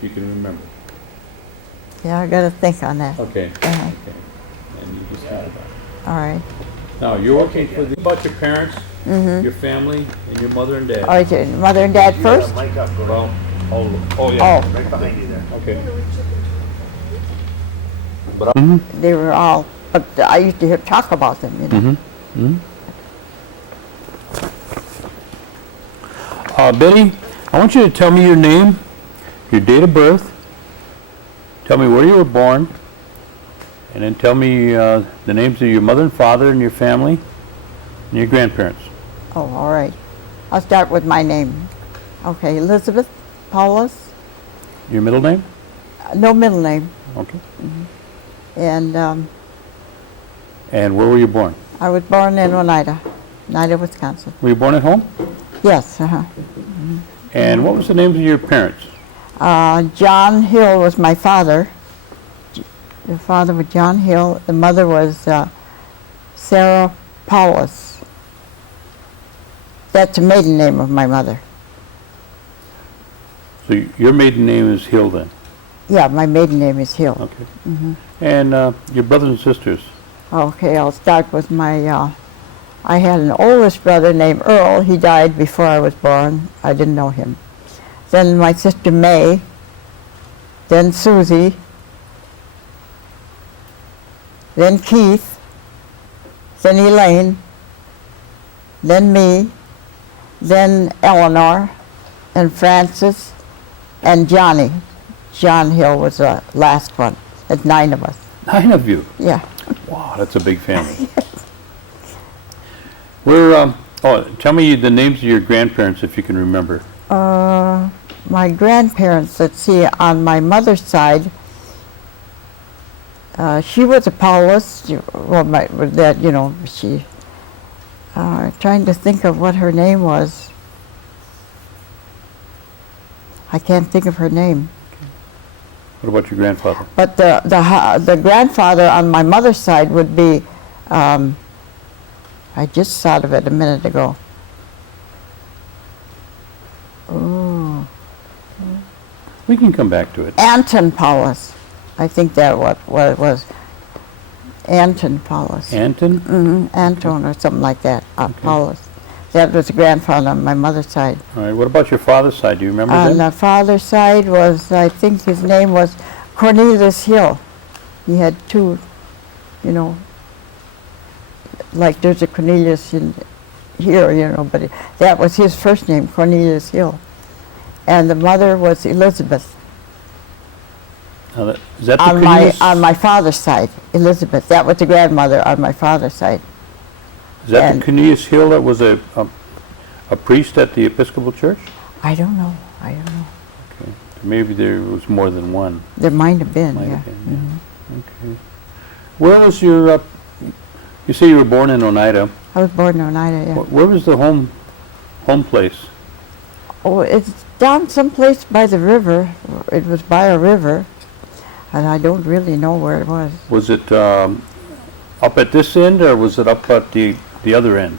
if you can remember. Yeah, I got to think on that. Okay. Uh-huh. Okay. And you just think about it. All right. Now, you're okay for the, about your parents, your family, and your mother and dad? All right, your mother and dad first? Well, oh yeah. Oh, Right behind you there. Okay. they were all, but I used to hear talk about them, you know. Betty, I want you to tell me your name, your date of birth, tell me where you were born, and then tell me the names of your mother and father and your family and your grandparents. Oh, all right. I'll start with my name. Okay, Elizabeth Powless. Your middle name? No middle name. Okay. And And where were you born? I was born in Oneida, Wisconsin. Were you born at home? Yes, uh-huh. And what was the names of your parents? John Hill was my father. The father was John Hill. The mother was Sarah Powless. That's the maiden name of my mother. So your maiden name is Hill then? Yeah, my maiden name is Hill. Okay. And your brothers and sisters? Okay, I'll start with my, I had an oldest brother named Earl. He died before I was born. I didn't know him. Then my sister May, then Susie, then Keith, then Elaine, then me, then Eleanor, and Francis, and Johnny. John Hill was the last one. There's 9 of us. 9 of you? Yeah. Wow, that's a big family. Where, tell me the names of your grandparents if you can remember. My grandparents, let's see, on my mother's side, she was a Powless. Well, she, trying to think of what her name was. I can't think of her name. What about your grandfather? But the grandfather on my mother's side would be, I just thought of it a minute ago. Oh. We can come back to it. Anton Powless. I think that what it was. Anton Powless. Anton? Anton or something like that. Powless. That was the grandfather on my mother's side. All right, what about your father's side? Do you remember On that? the father's side was, I think his name was Cornelius Hill. He had 2, like there's a Cornelius in here, but that was his first name, Cornelius Hill. And the mother was Elizabeth. Now is that the Cornelius? On my father's side, Elizabeth. That was the grandmother on my father's side. Is that the Cornelius Hill that was a priest at the Episcopal Church? I don't know. Okay. Maybe there was more than one. There might have been, Might yeah. have been, yeah. Okay. Where was your, you say you were born in Oneida. I was born in Oneida, yeah. Where was the home place? Oh, it's down someplace by the river. It was by a river, and I don't really know where it was. Was it up at this end, or was it up at the other end?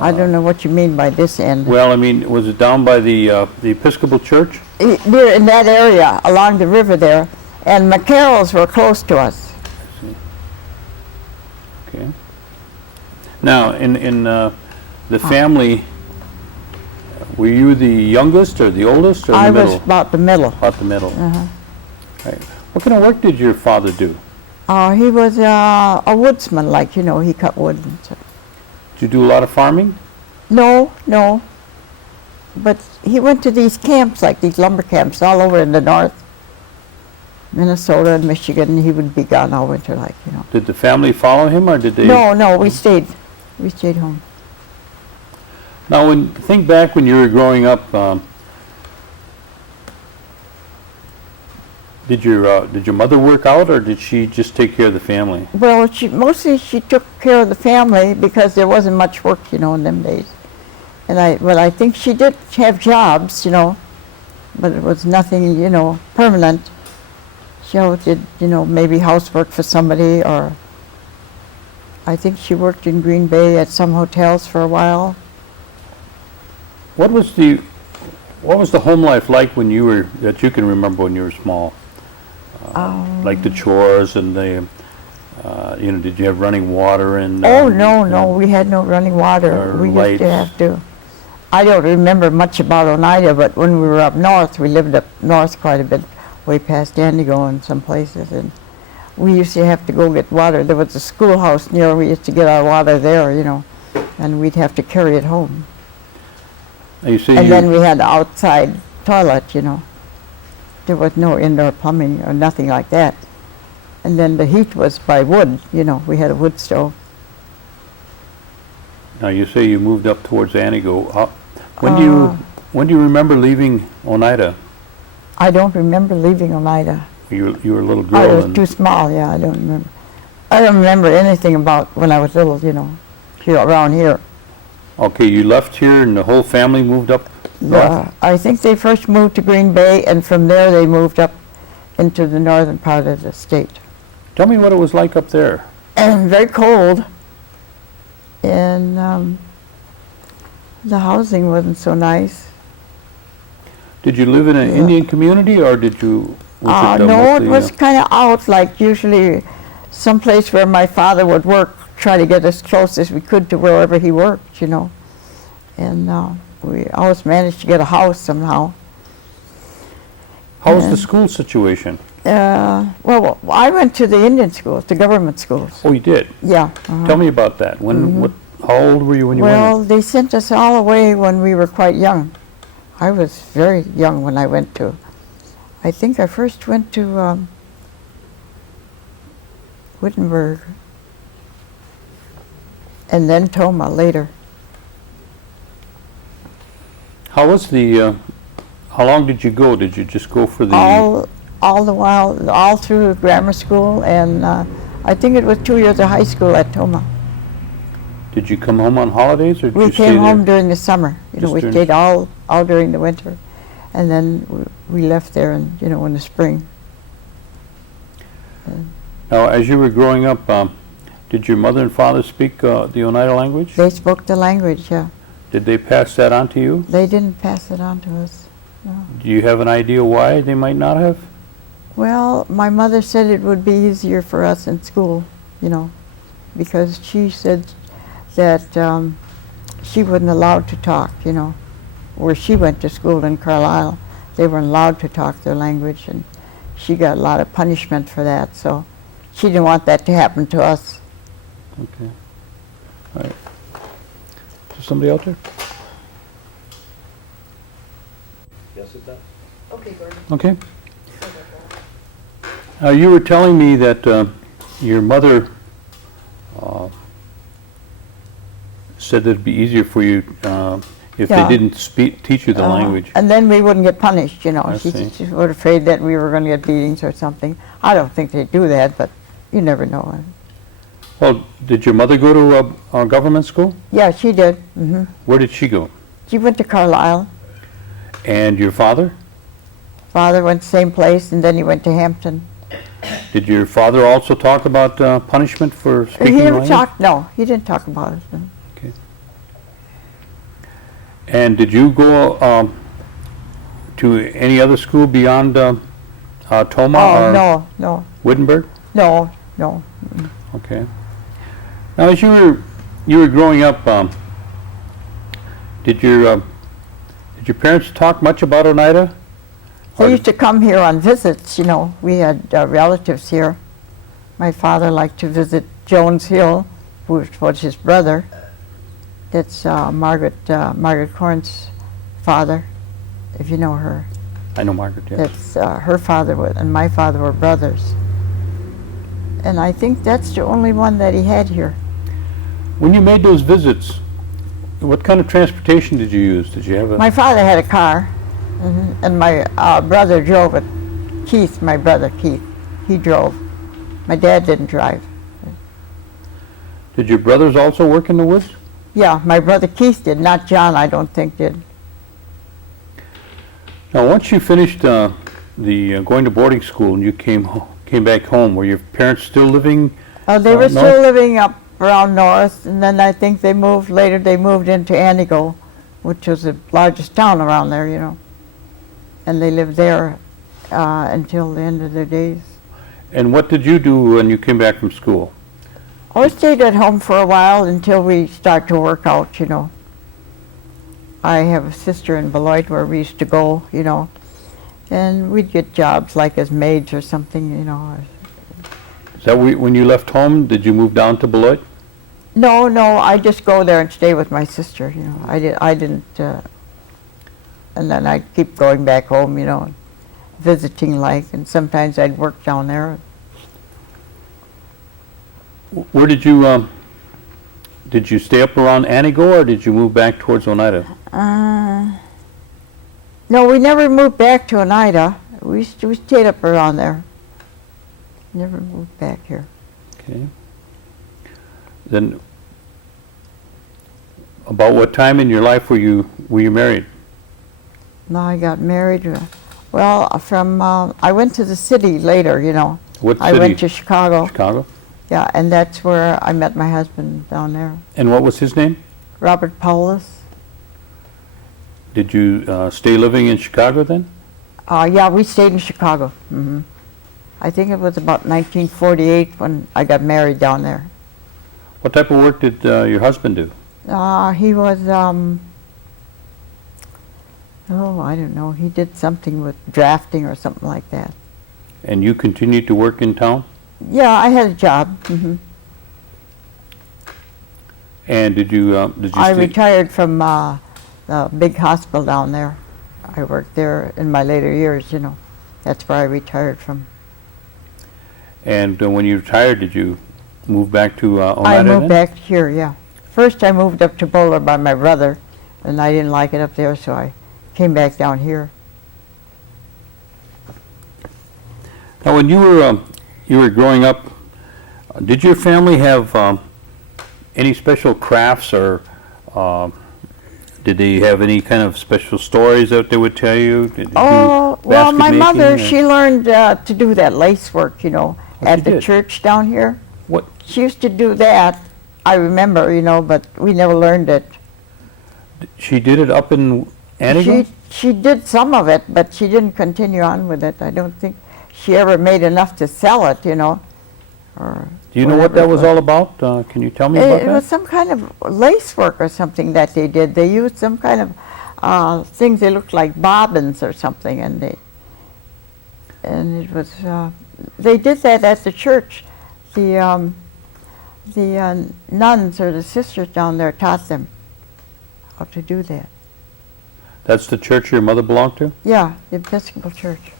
I don't know what you mean by this end. Well, I mean, was it down by the Episcopal Church? We're in that area, along the river there, and McCarroll's were close to us. I see. Okay. Now, in the family, were you the youngest or the oldest or I the middle? was about the middle. About the middle. Right. What kind of work did your father do? He was a woodsman, like, he cut wood and stuff. Did you do a lot of farming? No. But he went to these camps, like these lumber camps, all over in the north. Minnesota and Michigan. He would be gone all winter, like. Did the family follow him, or did they? No, we stayed. We stayed home. Now, think back when you were growing up. Did your mother work out, or did she just take care of the family? Well, mostly she took care of the family because there wasn't much work, in them days. And I think she did have jobs, but it was nothing, permanent. She did, maybe housework for somebody, or I think she worked in Green Bay at some hotels for a while. What was the What was the home life like when you were, that you can remember when you were small? Like the chores and the, you know, did you have running water and? Oh, no, we had no running water. Or We used lights. to have to. I don't remember much about Oneida, but when we were up north, we lived up north quite a bit, way past Indigo and some places, and we used to have to go get water. There was a schoolhouse near, we used to get our water there, you know, and we'd have to carry it home. Now you say And you, then we had the outside toilet, you know. There was no indoor plumbing or nothing like that. And then the heat was by wood, you know, we had a wood stove. now you say you moved up towards Anigo. When Uh, do you remember leaving Oneida? I don't remember leaving Oneida. You were a little I girl was and, too small, yeah, I don't remember. I don't remember anything about when I was little, you know, here, around here. okay, you left here and the whole family moved up north? I think they first moved to Green Bay, and from there they moved up into the northern part of the state. Tell me what it was like up there. And very cold, and the housing wasn't so nice. Did you live in an Yeah. Indian community or did you, was it No, it mostly, was kind of out, like usually someplace where my father would work, try to get as close as we could to wherever he worked, you know. And we always managed to get a house somehow. how was Yeah. the school situation? Well, I went to the Indian schools, the government schools. Oh, you did? Yeah. Tell me about that. When, how old were you when you went? Well, they sent us all away when we were quite young. I was very young when I went to, I think I first went to Wittenberg, and then Toma later. How was the, how long did you go? Did you just go for the? All the while, all through grammar school, and I think it was 2 years of high school at Toma. Did you come home on holidays or did We you stay came there? home during the summer. You know, Just we during- stayed all during the winter, and then we left there, in, you know, in the spring. Now, as you were growing up, did your mother and father speak the Oneida language? They spoke the language, yeah. Did they pass that on to you? They didn't pass it on to us. Do you have an idea why they might not have? Well, my mother said it would be easier for us in school, you know, because she said that she wasn't allowed to talk, you know. Where she went to school in Carlisle, they weren't allowed to talk their language, and she got a lot of punishment for that, so she didn't want that to happen to us. Okay. All right. Is there somebody out there? Yes, it does. Okay, Gordon. Okay. You were telling me that your mother said that it'd be easier for you if Yeah. they didn't teach you the language. And then we wouldn't get punished, you know. I She see. was afraid that we were going to get beatings or something. I don't think they do that, but you never know. Well, did your mother go to a government school? Yeah, she did. Hmm. Where did she go? She went to Carlisle. And your father? Father went the same place, and then he went to Hampton. Did your father also talk about punishment for He speaking the never language? talked. No, he didn't talk about it. No. Okay. And did you go to any other school beyond Toma Oh, or no, Wittenberg? no. Okay. Now, as you were growing up, did your parents talk much about Oneida? Or They used to come here on visits, you know. We had relatives here. My father liked to visit Jones Hill, who was his brother. That's Margaret Corn's father, if you know her. I know Margaret, yeah. That's her father and my father were brothers. And I think that's the only one that he had here. When you made those visits, what kind of transportation did you use? Did you have a... My father had a car, and my brother drove it. Keith, my brother Keith, he drove. My dad didn't drive. Did your brothers also work in the woods? Yeah, my brother Keith did, not John, I don't think did. Now, once you finished going to boarding school and you came back home, were your parents still living? They were north? still living up around north, and then I think they moved into Anigo, which was the largest town around there, you know. and they lived there until the end of their days. And what did you do when you came back from school? I stayed at home for a while until we start to work out, you know. I have a sister in Beloit where we used to go, you know, and we'd get jobs like as maids or something, you know. Is that when you left home, did you move down to Beloit? No, I just go there and stay with my sister, you know. I didn't, and then I'd keep going back home, you know, visiting like, and sometimes I'd work down there. Where did you stay up around Antigo, or did you move back towards Oneida? No, we never moved back to Oneida. We stayed up around there. Never moved back here. Okay. Then, about what time in your life were you married? No, I got married. Well, I went to the city later, you know. What city? I went to Chicago. Chicago. Yeah, and that's where I met my husband down there. And what was his name? Robert Powless. Did you stay living in Chicago then? Yeah, we stayed in Chicago. I think it was about 1948 when I got married down there. What type of work did your husband do? He was, I don't know, he did something with drafting or something like that. And you continued to work in town? Yeah, I had a job. And did you I stay? retired from the big hospital down there. I worked there in my later years, you know. That's where I retired from. And when you retired, did you move back to Oneida I moved then? back here, yeah. First I moved up to Boulder by my brother, and I didn't like it up there, so I came back down here. Now, when you were growing up, did your family have any special crafts, or did they have any kind of special stories that they would tell you? Did they Oh, do well, basket my mother, making, or- she learned to do that lace work, you know, Oh, at she the did? church down here. What? She used to do that, I remember, you know, but we never learned it. She did it up in Antigo? She did some of it, but she didn't continue on with it. I don't think she ever made enough to sell it, you know. Or Do you know what whatever that it was all about? Can you tell me about It that? was some kind of lace work or something that they did. They used some kind of things, they looked like bobbins or something, and it was, they did that at the church. The nuns or the sisters down there taught them how to do that. That's the church your mother belonged to? Yeah, the Episcopal Church.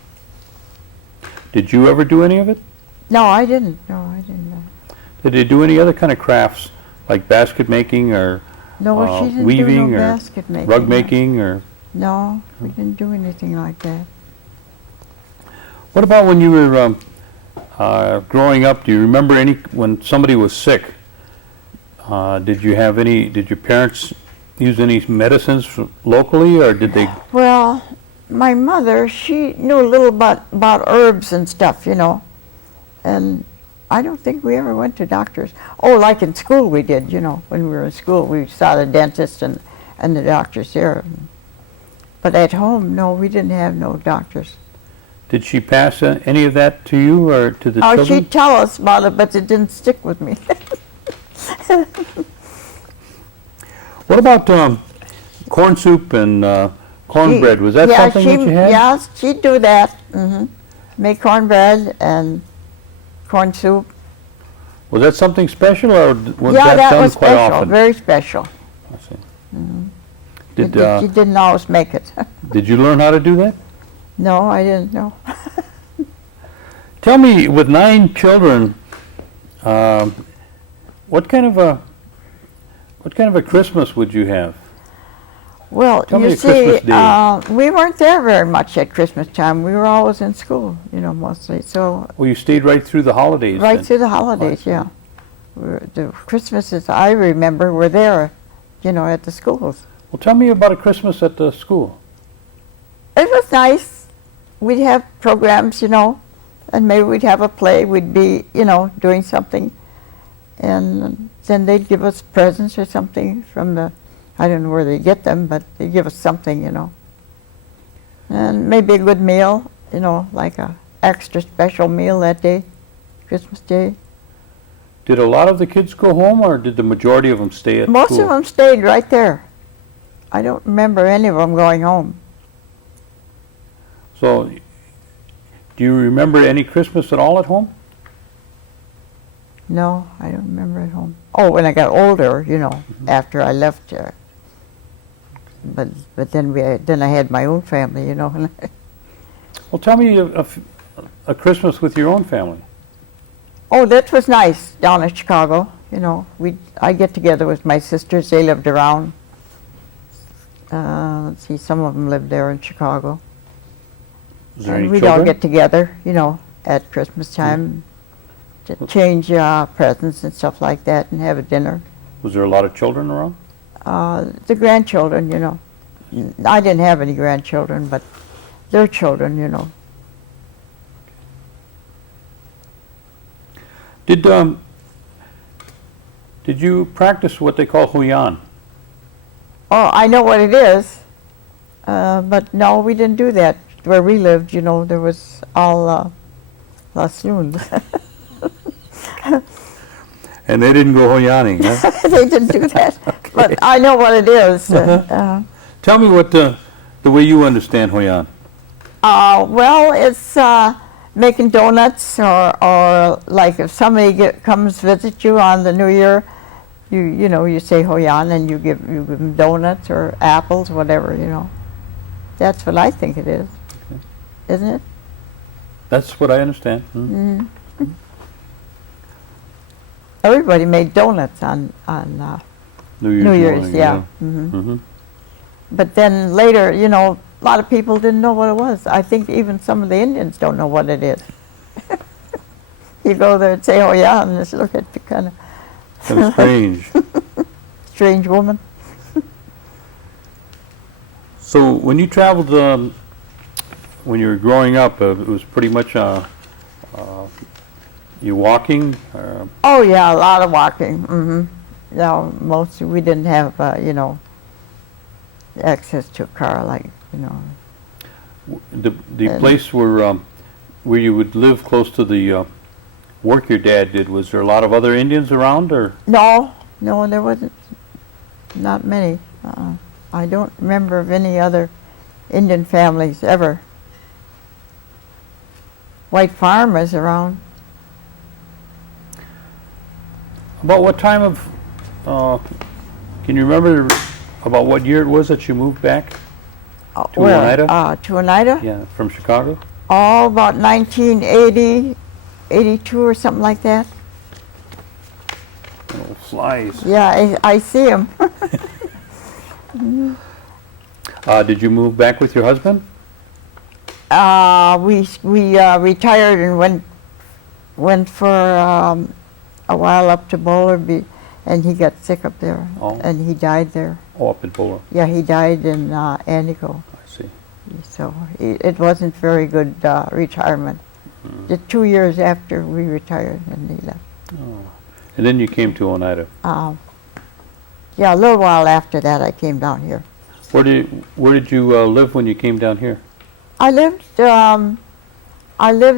Did you ever do any of it? No, I didn't. No, I didn't know. Did they do any other kind of crafts, like basket making, or No, she didn't weaving, do no or basket making. rug making, or No, we didn't do anything like that. what about when you were growing up? Do you remember when somebody was sick? Did your parents use any medicines locally, or did they? Well, my mother, she knew a little about herbs and stuff, you know, and I don't think we ever went to doctors. Oh, like in school we did, you know, when we were in school we saw the dentist and the doctors there. But at home, no, we didn't have no doctors. Did she pass any of that to you or to the Oh, children? she'd tell us about it, but it didn't stick with me. What about corn soup and cornbread? Was that something that you had? Yeah, she'd do that. Make cornbread and corn soup. Was that something special, or was Yeah, that done was quite special, often? very special. I see. She didn't always make it. Did you learn how to do that? No, I didn't know. Tell me, with 9 children, what kind of a Christmas would you have? Well, Tell me you a Christmas see, day. we weren't there very much at Christmas time. We were always in school, you know, mostly. So Well, you stayed right through the holidays. right then. through the holidays, yeah. The Christmases I remember were there, you know, at the schools. Well, tell me about a Christmas at the school. It was nice. We'd have programs, you know, and maybe we'd have a play. We'd be, you know, doing something. And then they'd give us presents or something from the, I don't know where they get them, but they'd give us something, you know. And maybe a good meal, you know, like a extra special meal that day, Christmas Day. Did a lot of the kids go home, or did the majority of them stay at school? Most of them stayed right there. I don't remember any of them going home. So, do you remember any Christmas at all at home? No, I don't remember at home. Oh, when I got older, you know, after I left there. But then I had my own family, you know. Well, tell me a Christmas with your own family. Oh, that was nice down in Chicago. You know, I get together with my sisters. They lived around. Let's see, some of them lived there in Chicago. Was there And any we'd all children? get together, you know, at Christmas time to change presents and stuff like that and have a dinner. Was there a lot of children around? The grandchildren, you know. I didn't have any grandchildren, but their children, you know. Did you practice what they call huyan? Oh, I know what it is, but no, we didn't do that. Where we lived, you know, there was all lassoons. And they didn't go huyaning, huh? They didn't do that, but I know what it is. Tell me what the way you understand huyan. Well, it's making donuts, or like if somebody comes visit you on the New Year, you know, you say hoyan and you give them donuts or apples, whatever, you know. That's what I think it is, isn't it? That's what I understand. Hmm. Everybody made donuts on New Year's, morning, yeah. Mm-hmm. But then later, you know, a lot of people didn't know what it was. I think even some of the Indians don't know what it is. You go there and say, oh yeah, and just look at you kind of Kind of strange. strange woman. So when you traveled, when you were growing up, it was pretty much you walking? Oh yeah, a lot of walking. No, mostly we didn't have, you know, access to a car, like, you know. The place where you would live close to the work your dad did, was there a lot of other Indians around, or? No, there wasn't. Not many. I don't remember of any other Indian families ever. White farmers around. About what time of, can you remember about what year it was that you moved back? To Where? Oneida? To Oneida? Yeah, from Chicago? Oh, about 1980, 82 or something like that. Oh, flies. Yeah, I see them. Did you move back with your husband? We retired and went for a while up to Boulder, and he got sick up there, Oh. and he died there. Oh, up in Boulder. Yeah, he died in Antigo. I see. So it wasn't very good retirement. Just 2 years after we retired, and he left. Oh. And then you came to Oneida. Yeah, a little while after that, I came down here. Where did you live when you came down here? I lived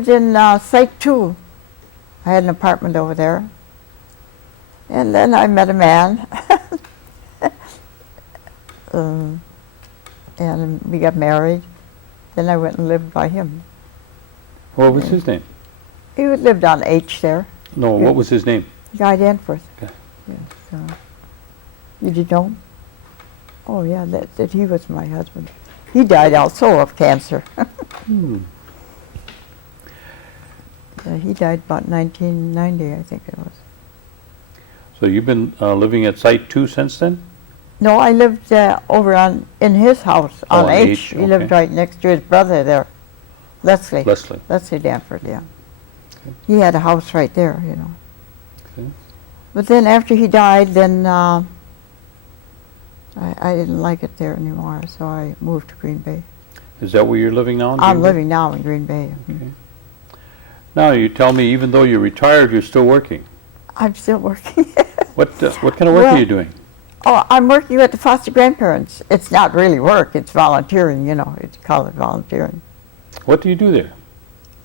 in Site 2. I had an apartment over there. And then I met a man. And we got married. Then I went and lived by him. What was his name? He lived on H there, No, what was his name? Guy Danforth. Okay. Yes, you did know him? Oh yeah, that he was my husband. He died also of cancer. He died about 1990, I think it was. So you've been living at Site 2 since then? No, I lived over in his house on on H. H, He lived okay. right next to his brother there, Leslie. Leslie. Leslie Danforth, yeah. He had a house right there, you know. Okay. But then after he died, then I didn't like it there anymore, so I moved to Green Bay. Is that where you're living now? in I'm Green Bay? living now in Green Bay. Okay. Now, you tell me, even though you're retired, you're still working. I'm still working. What kind of work Well, are you doing? Oh, I'm working with the foster grandparents. It's not really work, it's volunteering, you know, it's called it volunteering. What do you do there?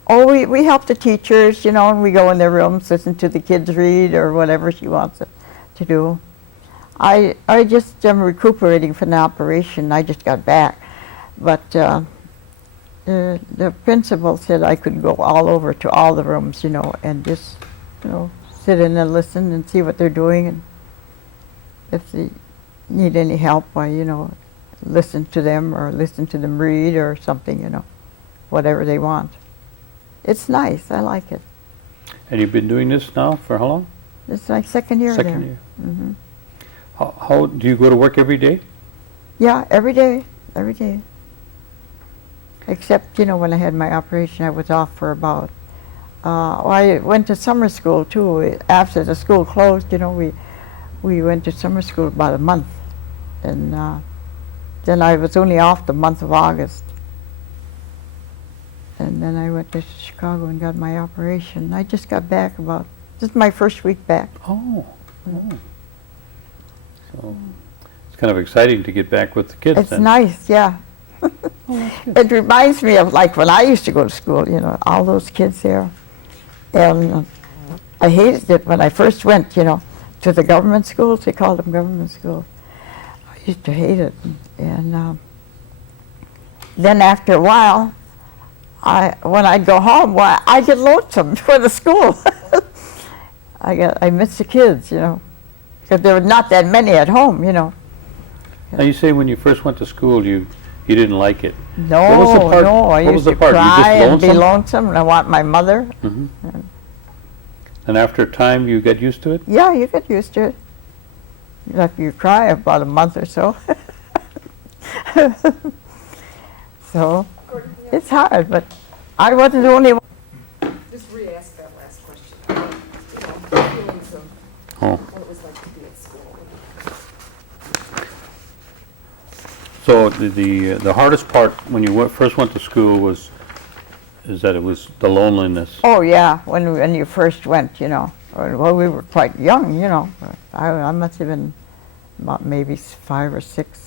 Oh, we help the teachers, you know, and we go in their rooms, listen to the kids read or whatever she wants to do. I just am recuperating from the operation. I just got back. But the principal said I could go all over to all the rooms, you know, and just, you know, sit in and listen and see what they're doing. And if they need any help, I, you know, listen to them or listen to them read or something, you know, whatever they want. It's nice. I like it. And you've been doing this now for how long? It's like second year Second there. year. Hmm. How do you go to work every day? Yeah, every day, every day. Except, you know, when I had my operation, I was off for about, well, I went to summer school too. After the school closed, you know, we went to summer school about a month. And then I was only off the month of August. And then I went to Chicago and got my operation. I just got back this is my first week back. Oh. So it's kind of exciting to get back with the kids It's then. nice, yeah. It reminds me of like when I used to go to school, you know, all those kids there. And I hated it when I first went, you know, to the government schools. They called them government schools. I used to hate it. And then after a while, when I'd go home, well, I get lonesome for the school. I miss the kids, you know, because there were not that many at home, you know. Now you say when you first went to school, you didn't like it. No, What was the part- no, I what was used the to part? You just cry and be lonesome? lonesome, and I want my mother. Hmm. And after a time, you get used to it? Yeah, you get used to it. Like you cry about a month or so. So it's hard, but I wasn't the only one. Just re-ask that last question. You know, feelings of Oh. what it was like to be at school. So the hardest part when you first went to school is that it was the loneliness. Oh yeah, when you first went, you know. Well, we were quite young, you know. I must have been about maybe 5 or 6.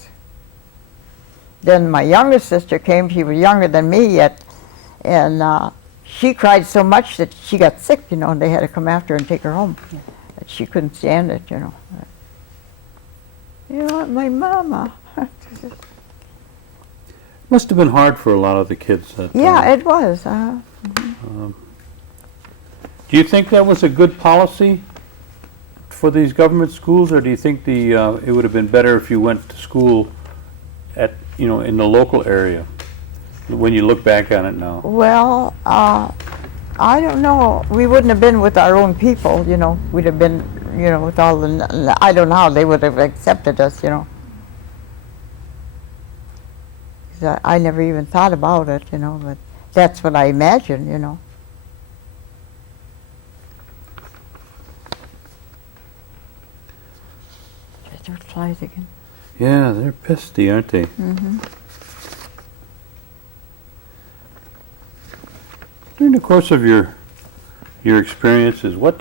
Then my youngest sister came. She was younger than me yet, and she cried so much that she got sick, you know, and they had to come after her and take her home. That she couldn't stand it, you know. You know, my mama. Must have been hard for a lot of the kids. Yeah, it was. Do you think that was a good policy for these government schools, or do you think it would have been better if you went to school at, you know, in the local area? When you look back on it now. Well, I don't know. We wouldn't have been with our own people, you know. We'd have been, you know, with all the, I don't know how they would have accepted us, you know. 'Cause I never even thought about it, you know, but that's what I imagine, you know. There's flies again. Yeah, they're pesty, aren't they? Mm-hmm. During the course of your experiences, what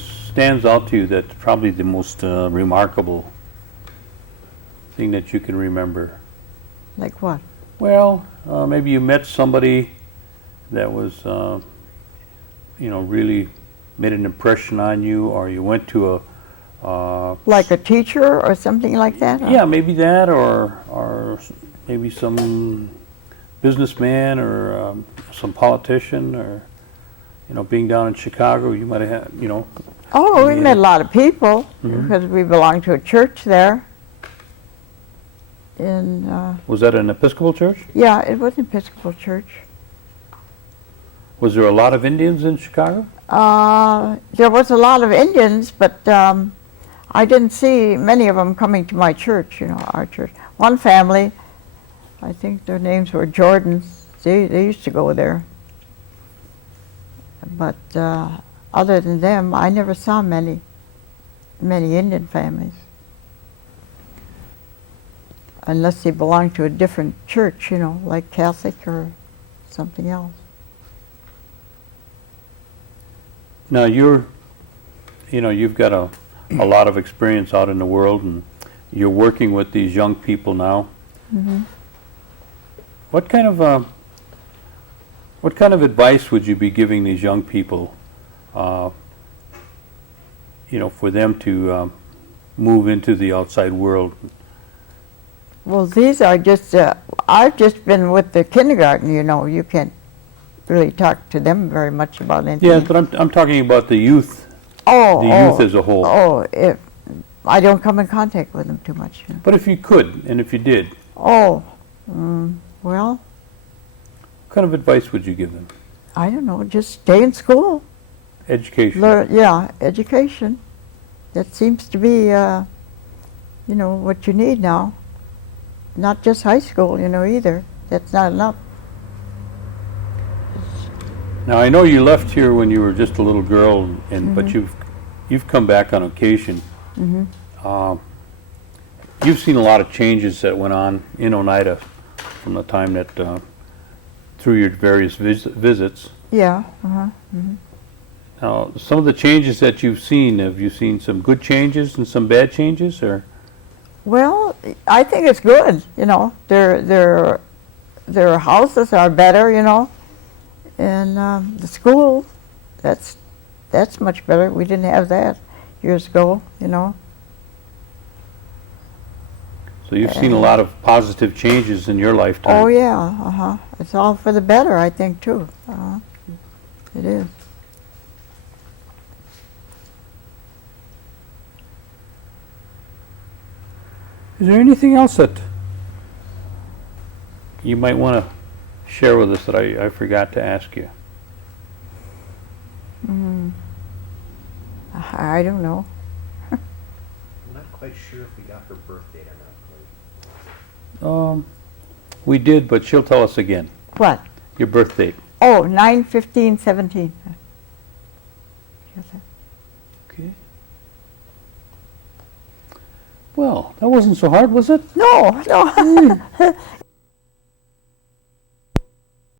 stands out to you that's probably the most remarkable thing that you can remember? Like what? Well, maybe you met somebody that was, you know, really made an impression on you, or you went to Like a teacher or something like that? yeah, maybe that, or maybe some businessman or some politician, or, you know, being down in Chicago, you might have had, you know. Oh, we Yeah. met a lot of people Mhm. because we belonged to a church there. And Was that an Episcopal church? yeah, it was an Episcopal church. Was there a lot of Indians in Chicago? There was a lot of Indians, but I didn't see many of them coming to my church, you know, our church. One family, I think their names were Jordans, they used to go there. But other than them, I never saw many Indian families. Unless they belonged to a different church, you know, like Catholic or something else. Now you've got a a lot of experience out in the world, and you're working with these young people now. What kind of advice would you be giving these young people, for them to move into the outside world? Well, these are just, I've just been with the kindergarten, you can't really talk to them very much about anything. Yeah, but I'm talking about the youth, Oh, youth as a whole. I don't come in contact with them too much. But if you could, and if you did, Well, what kind of advice would you give them? I don't know, just stay in school. Education. Education. That seems to be, what you need now. Not just high school, either. That's not enough. Now, I know you left here when you were just a little girl, but you've come back on occasion. You've seen a lot of changes that went on in Oneida from the time that, through your various visits. Yeah, Now, some of the changes that you've seen, have you seen some good changes and some bad changes, or? Well, I think it's good, their houses are better, and the school, that's much better. We didn't have that years ago, So you've seen a lot of positive changes in your lifetime. Oh yeah, it's all for the better, I think, too. It is. Is there anything else that you might want to share with us that I forgot to ask you? I don't know. I'm not quite sure if we got her birth date or not. We did, but she'll tell us again. What? Your birth date. Oh, 9/15/17. Okay. Well, that wasn't so hard, was it? No, no.